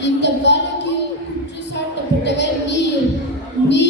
இந்த வாழ்க்கையில் குற்றச்சாட்டப்பட்டவர் நீர் நீர்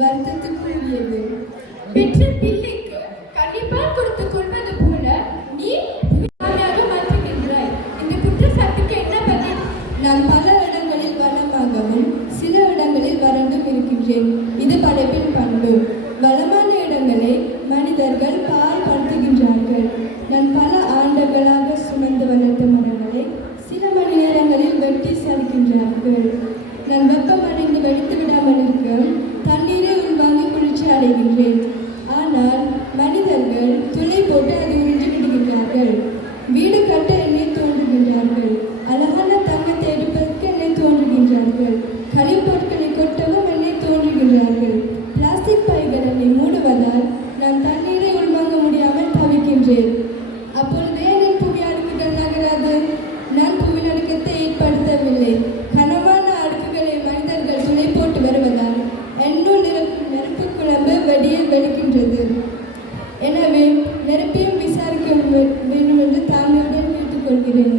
வருத்தத்துக்குரியது பெற்ற பிள்ளைக்கு வருகின்றார்கள் பிளாஸ்டிக் பைகள் மூடுவதால் நான் தண்ணீரை உள்வாங்க முடியாமல் தவிக்கின்றேன். அப்பொழுது ஏன் என் புவியடுக்குகள் நகராது. நான் புவியடுக்கத்தை ஏற்படுத்தவில்லை. கனமான அடுக்குகளை மனிதர்கள் துளை போட்டு வருவதால் என்னுள் நிரப்பு நெருப்பு குழம்பு வெடிய வெடிக்கின்றது. எனவே நெருப்பையும் விசாரிக்க வேண்டும் என்று தாமியுடன் கேட்டுக்கொள்கிறேன்.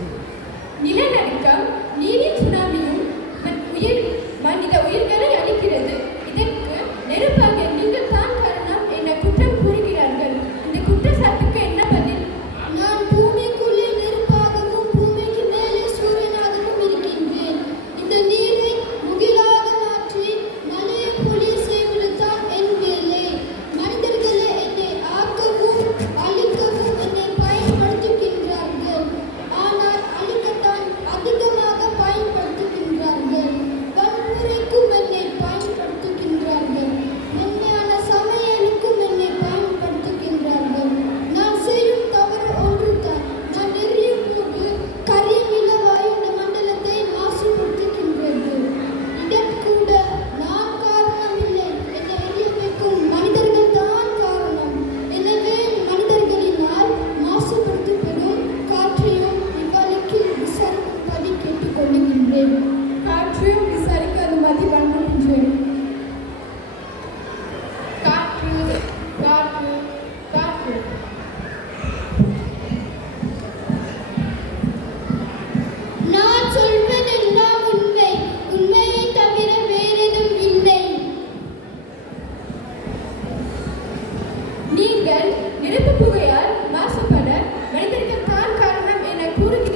ಪೂರ್ತಿ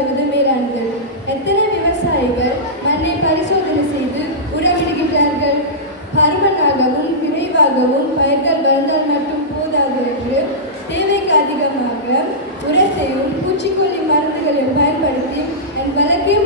செல்வது மேலாண்கள் எத்தனை விவசாயிகள் மண்ணை பரிசோதனை செய்து உரமிடுகின்றார்கள்? பருமனாகவும் விரைவாகவும் பயிர்கள் வளர்ந்தால் மட்டும் போதாது என்று தேவைக்கு அதிகமாக உரத்தையும் பூச்சிக்கொல்லி மருந்துகளையும் பயன்படுத்தி என் வளத்தை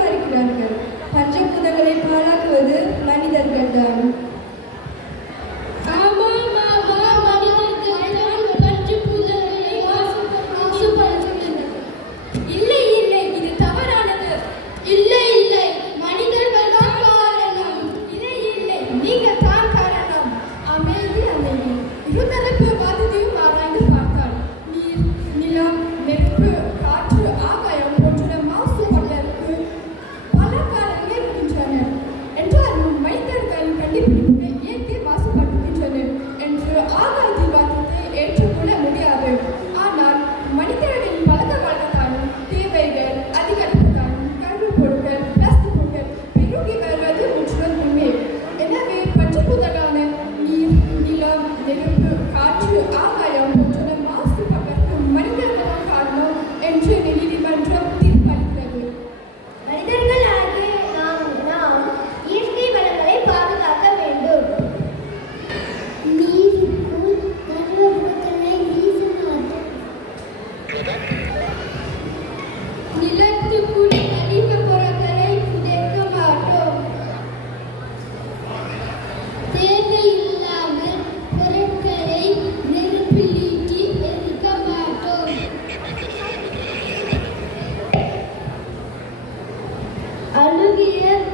你